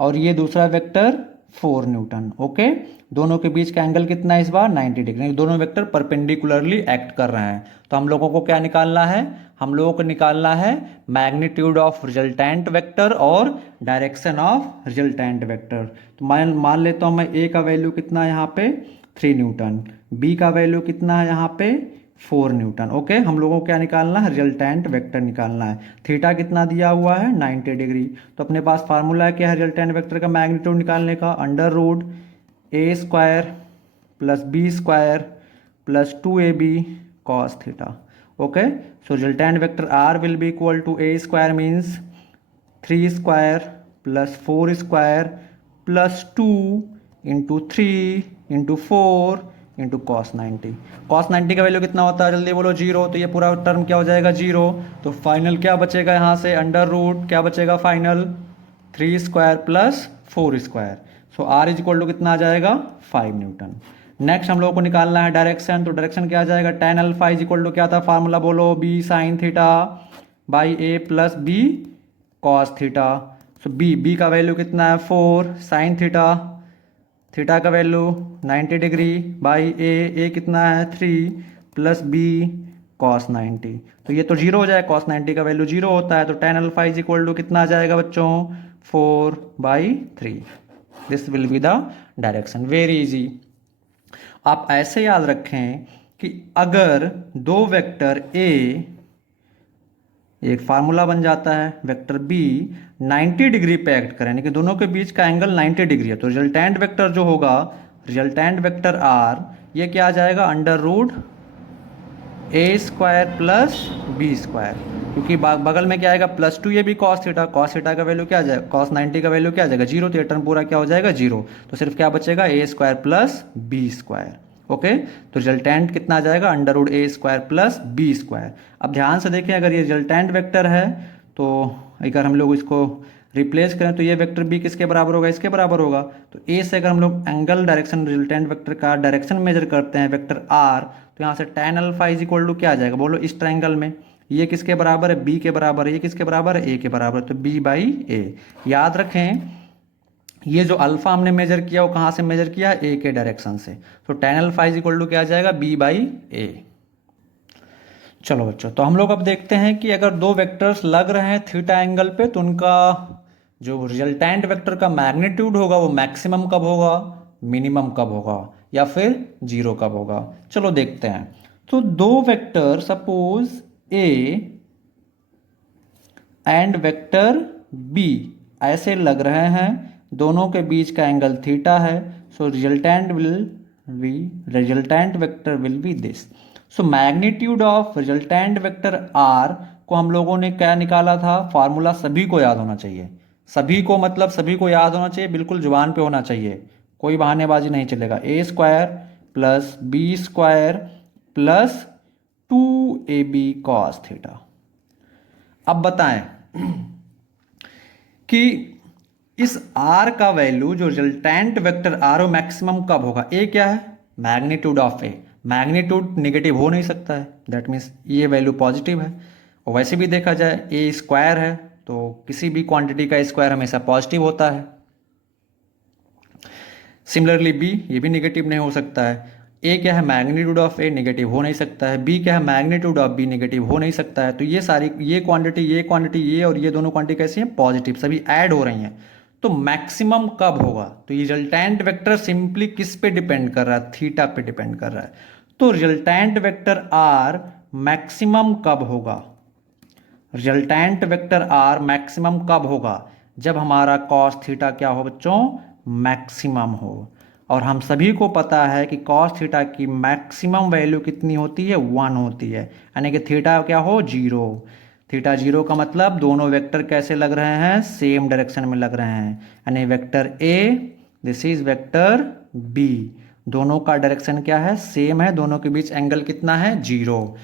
और ये दूसरा वेक्टर 4 न्यूटन। ओके, दोनों के बीच का एंगल कितना है इस बार 90 डिग्री, दोनों वेक्टर परपेंडिकुलरली एक्ट कर रहे हैं। तो हम लोगों को क्या निकालना है, हम लोगों को निकालना है मैग्नीट्यूड ऑफ रिजल्टेंट वेक्टर और डायरेक्शन ऑफ रिजल्टेंट वेक्टर। तो मान लेता हूँ मैं ए का वैल्यू कितना है यहाँ पे 3 न्यूटन, बी का वैल्यू कितना है यहाँ पे 4 न्यूटन। ओके, हम लोगों को क्या निकालना है, रिजल्टेंट वेक्टर निकालना है। थीटा कितना दिया हुआ है 90 डिग्री। तो अपने पास फार्मूला क्या है रिजल्टेंट वेक्टर का मैग्नीट्यूड निकालने का, under root A square plus B square plus 2ab cos theta. Okay, so resultant vector R will be equal to A square means 3 square plus 4 square plus 2 into 3 into 4 into cos 90। Cos 90 का value कितना होता है, जल्दी बोलो 0। तो ये पूरा term क्या हो जाएगा 0। तो फाइनल क्या बचेगा यहाँ से, अंडर रूट क्या बचेगा final 3 square plus 4 square. So R is equal to कितना आ जाएगा 5 न्यूटन। नेक्स्ट हम लोगों को निकालना है डायरेक्शन। तो डायरेक्शन क्या आ जाएगा, tan alpha is equal to क्या था फार्मूला, बोलो B sine theta by A plus B cos theta. So B का वैल्यू कितना है 4 साइन थीटा का वैल्यू 90 डिग्री बाई ए कितना है 3 प्लस बी कॉस 90। तो ये तो 0 हो जाए, कॉस 90 का वैल्यू 0 होता है। तो tan alpha is equal to कितना आ जाएगा बच्चों 4/3। This will be the direction, very easy. आप ऐसे याद रखें कि अगर दो वेक्टर ए, एक फार्मूला बन जाता है, वेक्टर बी 90 डिग्री पे एक्ट करें, यानी कि दोनों के बीच का एंगल 90 डिग्री है, तो रिजल्टेंट वेक्टर जो होगा, रिजल्टेंट वेक्टर आर, ये क्या आ जाएगा under root A square plus B square, क्योंकि बगल में क्या आएगा plus two A B cos theta का वैल्यू क्या आ जाएगा, कॉस 90 का वैल्यू क्या आ जाएगा जीरो, तो ये टर्म पूरा क्या हो जाएगा जीरो, तो सिर्फ क्या बचेगा A square plus B square. Okay, तो रिजल्टेंट कितना आ जाएगा under root A square plus B square. अब ध्यान से देखें, अगर ये रिजल्टेंट वेक्टर है तो अगर हम लोग इसको रिप्लेस करें तो ये वेक्टर बी किसके बराबर होगा, इसके बराबर होगा। तो ए से अगर हम लोग एंगल डायरेक्शन रिजल्टेंट वेक्टर का डायरेक्शन मेजर करते हैं वेक्टर आर, तो यहाँ से tan alpha is equal to क्या आ जाएगा, बोलो इस ट्रायंगल में ये किसके बराबर है, बी के बराबर है, ये किसके बराबर है, ए के बराबर, तो बी बाई ए। याद रखें ये जो अल्फा हमने मेजर किया वो कहाँ से मेजर किया, ए के डायरेक्शन से, तो tan alpha is equal to क्या आ जाएगा, बी बाई ए। चलो बच्चों, तो हम लोग अब देखते हैं कि अगर दो वेक्टर्स लग रहे हैं थीटा एंगल पे तो उनका जो रिजल्टेंट वेक्टर का मैग्नीट्यूड होगा वो मैक्सिमम कब होगा, मिनिमम कब होगा, या फिर जीरो कब होगा। चलो देखते हैं। तो दो vector suppose A and vector B ऐसे लग रहे हैं, दोनों के बीच का एंगल थीटा है, so resultant vector will be this. So magnitude of resultant vector R को हम लोगों ने क्या निकाला था, फार्मूला सभी को याद होना चाहिए, सभी को मतलब सभी को याद होना चाहिए, बिल्कुल जुबान पे होना चाहिए, कोई बहानेबाजी नहीं चलेगा। A square plus B square plus 2ab cos theta. अब बताएं कि इस r का वैल्यू जो रिजल्टेंट वेक्टर आर वो मैक्सिमम कब होगा, ए क्या है, magnitude of A, magnitude negative हो नहीं सकता है, दैट मीन्स ये वैल्यू पॉजिटिव है। और वैसे भी देखा जाए ए स्क्वायर है तो किसी भी क्वांटिटी का स्क्वायर हमेशा पॉजिटिव होता है। सिमिलरली बी, ये भी नेगेटिव नहीं हो सकता है। ए क्या है, मैग्नीट्यूड ऑफ ए, नेगेटिव हो नहीं सकता है। बी क्या है, मैग्नीट्यूड ऑफ बी, नेगेटिव हो नहीं सकता है। तो ये सारी ये क्वांटिटी ये और ये दोनों क्वांटिटी कैसी हैं, पॉजिटिव, सभी ऐड हो रही हैं। तो मैक्सिमम कब होगा, तो ये रिजल्टेंट वेक्टर सिंपली किस पे डिपेंड कर रहा है, थीटा पे डिपेंड कर रहा है। तो रिजल्टेंट वेक्टर आर मैक्सिमम कब होगा, रिजल्टेंट वेक्टर आर मैक्सिमम कब होगा, जब हमारा कॉस थीटा क्या हो बच्चों, मैक्सिमम हो। और हम सभी को पता है कि कॉस थीटा की मैक्सिमम वैल्यू कितनी होती है, 1 होती है, यानी कि थीटा क्या हो, जीरो। थीटा जीरो का मतलब दोनों वेक्टर कैसे लग रहे हैं, सेम डायरेक्शन में लग रहे हैं, यानी vector A this is vector B, दोनों का डायरेक्शन क्या है, सेम है, दोनों के बीच एंगल कितना है, जीरो।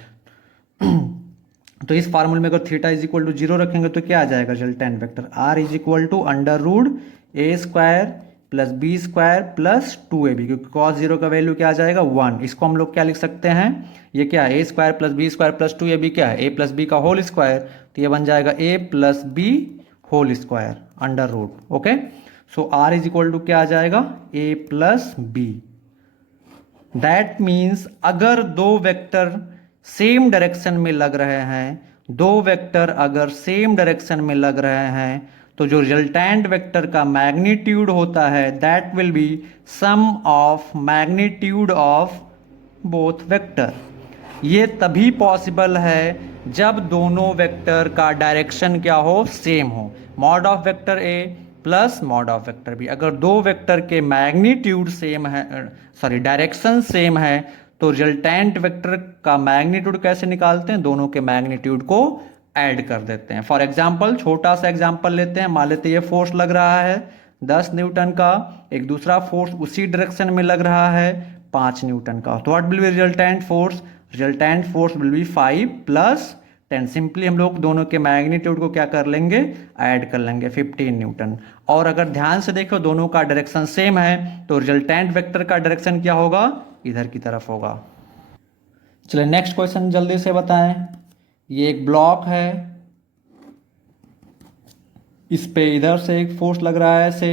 तो इस फार्मूले में अगर theta is equal to zero रखेंगे तो क्या आ जाएगा, resultant vector R is equal to under root A square plus B square plus 2ab, क्योंकि कॉस जीरो का वैल्यू क्या आ जाएगा, 1। इसको हम लोग क्या लिख सकते हैं, ये क्या है, A square plus B square plus 2ab क्या है, ए प्लस बी का होल स्क्वायर, तो ये बन जाएगा A plus B whole square under root. Okay, so R is equal to क्या आ जाएगा, A plus B. That means अगर दो वेक्टर सेम डायरेक्शन में लग रहे हैं, दो वेक्टर अगर सेम डायरेक्शन में लग रहे हैं, तो जो रिजल्टेंट वेक्टर का मैग्नीट्यूड होता है that will be sum of magnitude of both vector. ये तभी पॉसिबल है जब दोनों वेक्टर का डायरेक्शन क्या हो, सेम हो। Mod of vector A plus mod of vector B, अगर दो वेक्टर के मैग्नीट्यूड सेम है, सॉरी डायरेक्शन सेम है, तो रिजल्टेंट वेक्टर का मैग्नीट्यूड कैसे निकालते हैं, दोनों के मैग्नीट्यूड को ऐड कर देते हैं। फॉर एग्जाम्पल छोटा सा एग्जाम्पल लेते हैं, मान लेते हैं ये फोर्स लग रहा है 10 न्यूटन का, एक दूसरा फोर्स उसी डायरेक्शन में लग रहा है 5 न्यूटन का, तो what will B resultant force, resultant force will be 5 plus 10। Simply हम लोग दोनों के मैग्नीट्यूड को क्या कर लेंगे, ऐड कर लेंगे, 15 न्यूटन। और अगर ध्यान से देखो दोनों का डायरेक्शन सेम है तो रिजल्टेंट वेक्टर का डायरेक्शन क्या होगा, इधर की तरफ होगा। चलिए नेक्स्ट क्वेश्चन जल्दी से बताएं। ये एक ब्लॉक है, इस पे इधर से एक फोर्स लग रहा है ऐसे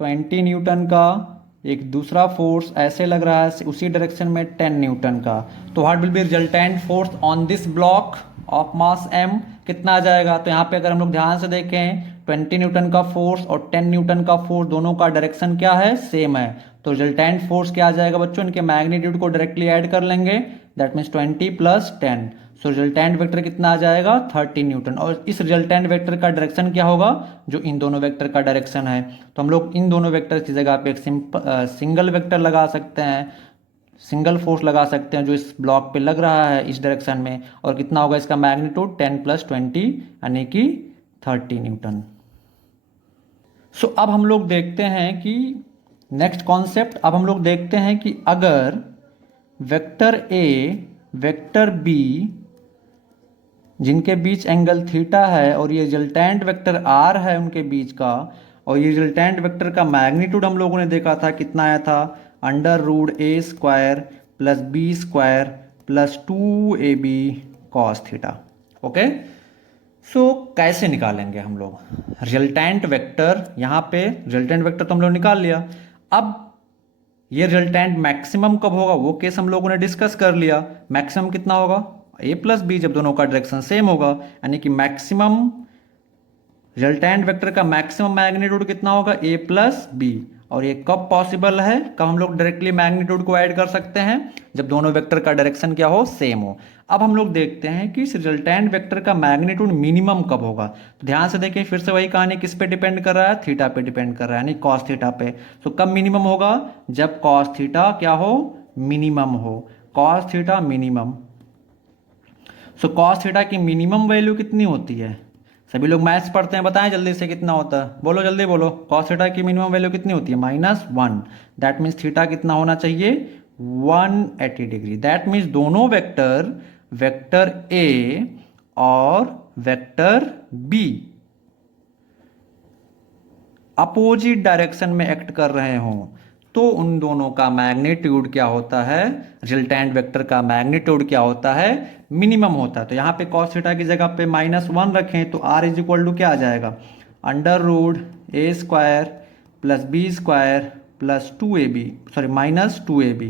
20 न्यूटन का, एक दूसरा फोर्स ऐसे लग रहा है उसी डायरेक्शन में 10 न्यूटन का, तो what will B resultant force on this block of mass m, कितना आ जाएगा। तो यहाँ पे अगर हम लोग ध्यान से देखें 20 न्यूटन का फोर्स और 10 न्यूटन का फोर्स दोनों का डायरेक्शन क्या है, सेम है, तो रिजल्टेंट फोर्स क्या आ जाएगा बच्चों, इनके मैग्नीट्यूड को डायरेक्टली ऐड कर लेंगे, that means 20 plus 10, so resultant vector कितना आ जाएगा, 30 न्यूटन। और इस रिजल्टेंट वेक्टर का डायरेक्शन क्या होगा, जो इन दोनों वेक्टर का डायरेक्शन है, तो हम लोग इन दोनों वेक्टर की जगह पे एक सिंगल वेक्टर लगा सकते हैं। सिंगल फोर्स लगा सकते हैं जो इस ब्लॉक पे लग रहा है इस डायरेक्शन में, और कितना होगा इसका मैग्नीट्यूड 10 + 20 यानी कि 30 न्यूटन। सो अब हम लोग देखते हैं कि नेक्स्ट कॉन्सेप्ट, अब हम लोग देखते हैं कि अगर वेक्टर ए वेक्टर बी जिनके बीच एंगल थीटा है और ये रिजल्टेंट वेक्टर आर है उनके बीच का, और ये रिजल्टेंट वेक्टर का मैग्नीट्यूड हम लोगों ने देखा था कितना आया था, √a² + b² + 2ab cos theta. Okay, सो कैसे निकालेंगे हम लोग रिजल्टेंट वेक्टर? यहाँ पे रिजल्टेंट वेक्टर तो हम लोग निकाल लिया। अब ये रिजल्टेंट मैक्सिमम कब होगा वो केस हम लोगों ने डिस्कस कर लिया। मैक्सिमम कितना होगा, a + b, जब दोनों का डायरेक्शन सेम होगा, यानी कि मैक्सिमम रिजल्टेंट वेक्टर का मैक्सिमम मैग्नीट्यूड कितना होगा, a + b। और ये कब पॉसिबल है, कब हम लोग डायरेक्टली मैग्नीट्यूड को ऐड कर सकते हैं, जब दोनों वेक्टर का डायरेक्शन क्या हो, सेम हो। अब हम लोग देखते हैं कि इस रिजल्टेंट वेक्टर का मैग्नीट्यूड मिनिमम कब होगा। तो ध्यान से देखिए, फिर से वही कहानी, किस पे डिपेंड कर रहा है, थीटा पे डिपेंड कर रहा है, यानी कॉस थीटा पे। तो कब मिनिमम होगा, जब कॉस थीटा क्या हो, मिनिमम हो, cos theta minimum. So cos theta की मिनिमम वैल्यू कितनी होती है, सभी लोग मैथ्स पढ़ते हैं, बताएं जल्दी से कितना होता है, बोलो जल्दी बोलो, कॉस थीटा की मिनिमम वैल्यू कितनी होती है, -1। दैट मीन्स थीटा कितना होना चाहिए, 180 डिग्री। दैट मीन्स दोनों वेक्टर, वेक्टर ए और वेक्टर बी अपोजिट डायरेक्शन में एक्ट कर रहे हों, तो उन दोनों का मैग्नीट्यूड क्या होता है, रिजल्टेंट वेक्टर का मैग्नीट्यूड क्या होता है, मिनिमम होता है। तो यहाँ पे cos थीटा की जगह पे -1 रखें तो r = क्या आ जाएगा, √a² + b² + 2ab, sorry -2ab।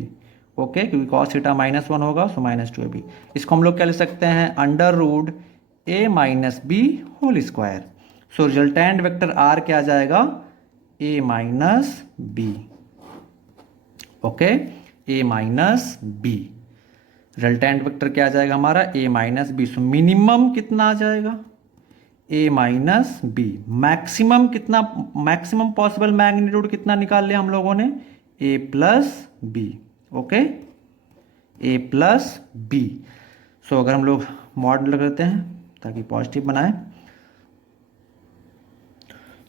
Okay, क्योंकि cos थीटा -1 होगा, सो -2ab। इसको हम लोग क्या लिख सकते हैं, √a - b²। So resultant vector R क्या आ जाएगा, a - b। Okay, a - b, resultant vector क्या आ जाएगा हमारा, a - b। सो मिनिमम कितना आ जाएगा, a - b। मैक्सिमम कितना, मैक्सिमम पॉसिबल मैग्नीट्यूड कितना निकाल लिया हम लोगों ने, a + b। Okay, a + b। सो अगर हम लोग मॉड लग लेते हैं ताकि पॉजिटिव बनाए,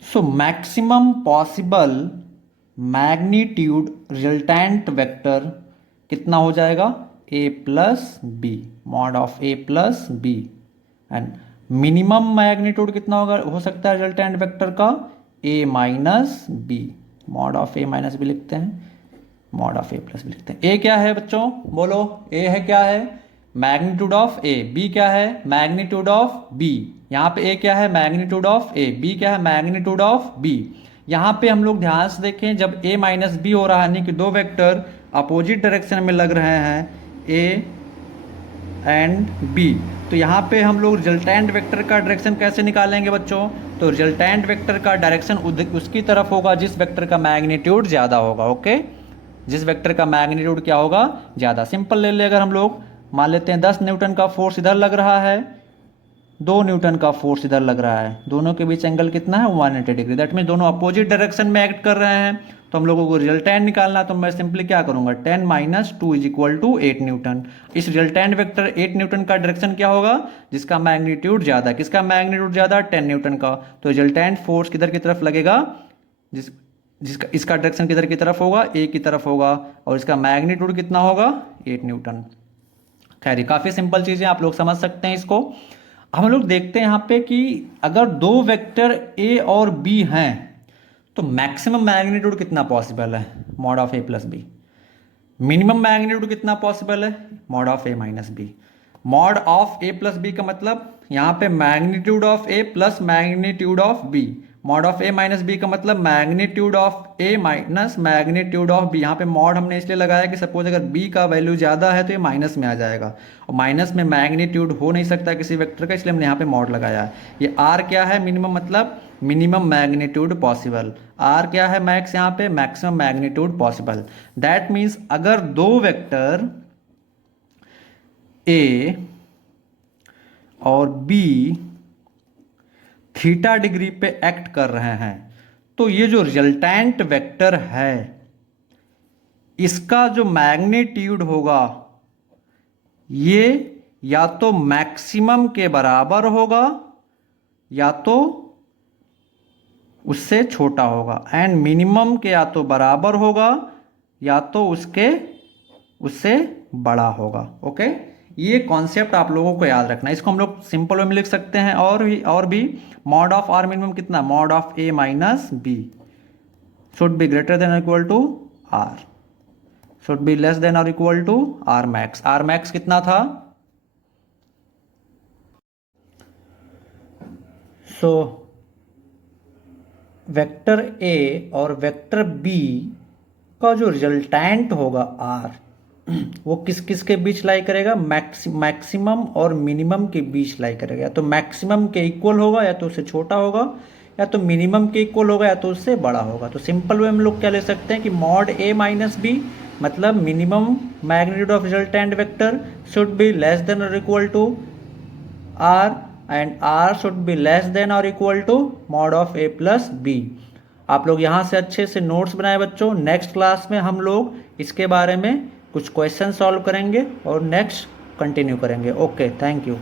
so maximum possible magnitude resultant vector कितना हो जाएगा, a + b, mod of a + b। And minimum magnitude कितना होगा, हो सकता है रिजल्टेंट वेक्टर का, a - b, mod of a - b लिखते हैं, मॉड ऑफ a + b लिखते हैं। a क्या है बच्चों, बोलो, a है क्या है, मैग्नीट्यूड ऑफ a। b क्या है, मैग्नीट्यूड ऑफ b। यहाँ पे a क्या है, मैग्नीट्यूड ऑफ a। b क्या है, मैग्नीट्यूड ऑफ b। यहाँ पे हम लोग ध्यान से देखें, जब a - b हो रहा है, यानी कि दो वेक्टर अपोजिट डायरेक्शन में लग रहे हैं, a एंड b, तो यहाँ पे हम लोग रिजल्टेंट वेक्टर का डायरेक्शन कैसे निकालेंगे बच्चों, तो रिजल्टेंट वेक्टर का डायरेक्शन उसकी तरफ होगा जिस वेक्टर का मैग्नीट्यूड ज़्यादा होगा। ओके, जिस वेक्टर का मैग्नीट्यूड क्या होगा, ज़्यादा। सिंपल ले ले, अगर हम लोग मान लेते हैं 10 न्यूटन का फोर्स इधर लग रहा है, 2 न्यूटन का फोर्स इधर लग रहा है, दोनों के बीच एंगल कितना है, 180 डिग्री। दैट मीन दोनों अपोजिट डायरेक्शन में एक्ट कर रहे हैं, तो हम लोगों को रिजल्टेंट निकालना है, तो मैं सिंपली क्या करूंगा, 10 - 2 = 8 न्यूटन। इस रिजल्टेंट वेक्टर 8 न्यूटन का डायरेक्शन क्या होगा, जिसका मैग्नीट्यूड ज़्यादा, किसका मैग्नीट्यूड ज़्यादा, 10 न्यूटन का। तो रिजल्टेंट फोर्स किधर की तरफ लगेगा, जिसका इसका डायरेक्शन किधर की तरफ होगा, ए की तरफ होगा, और इसका मैग्नीट्यूड कितना होगा, 8 न्यूटन। खैर ये काफ़ी सिंपल चीज़ें, आप लोग समझ सकते हैं इसको। हम लोग देखते हैं यहाँ पे कि अगर दो वेक्टर ए और बी हैं तो मैक्सिमम मैग्नीट्यूड कितना पॉसिबल है, mod of a + b। Minimum magnitude कितना पॉसिबल है, mod of a - b। Mod of a + b का मतलब यहाँ पे magnitude of a plus magnitude of b। Mod of a - b का मतलब magnitude of a minus magnitude of b। यहाँ पे मॉड हमने इसलिए लगाया कि सपोज अगर b का वैल्यू ज़्यादा है तो ये माइनस में आ जाएगा, और माइनस में मैग्नीट्यूड हो नहीं सकता किसी वेक्टर का, इसलिए हमने यहाँ पे मॉड लगाया है। ये r क्या है, मिनिमम मतलब मिनिमम मैग्नीट्यूड पॉसिबल। r क्या है, मैक्स, यहाँ पे maximum magnitude possible. That means अगर दो वेक्टर a और b थीटा डिग्री पे एक्ट कर रहे हैं, तो ये जो रिजल्टेंट वेक्टर है इसका जो मैग्नीट्यूड होगा ये या तो मैक्सिमम के बराबर होगा या तो उससे छोटा होगा, एंड मिनिमम के या तो बराबर होगा या तो उससे बड़ा होगा। ओके, ये कॉन्सेप्ट आप लोगों को याद रखना है। इसको हम लोग सिंपल वे में लिख सकते हैं, और भी मॉड ऑफ आर मिनिमम कितना, mod of A minus B should be greater than और equal to R, should be less than और equal to R max. R max कितना था, सो वेक्टर ए और वेक्टर बी का जो resultant होगा are, वो किस किस के बीच लाई करेगा, मैक्सिमम और मिनिमम के बीच लाई करेगा। या तो मैक्सिमम के इक्वल होगा या तो उससे छोटा होगा, या तो मिनिमम के इक्वल होगा या तो उससे बड़ा होगा। तो सिंपल वे हम लोग क्या ले सकते हैं कि मॉड ए माइनस बी मतलब minimum magnitude of resultant vector should be less than और equal to R, and R should be less than और equal to mod of A plus B. आप लोग यहाँ से अच्छे से नोट्स बनाए बच्चों। नेक्स्ट क्लास में हम लोग इसके बारे में कुछ क्वेश्चन सॉल्व करेंगे और नेक्स्ट कंटिन्यू करेंगे। Okay, thank you.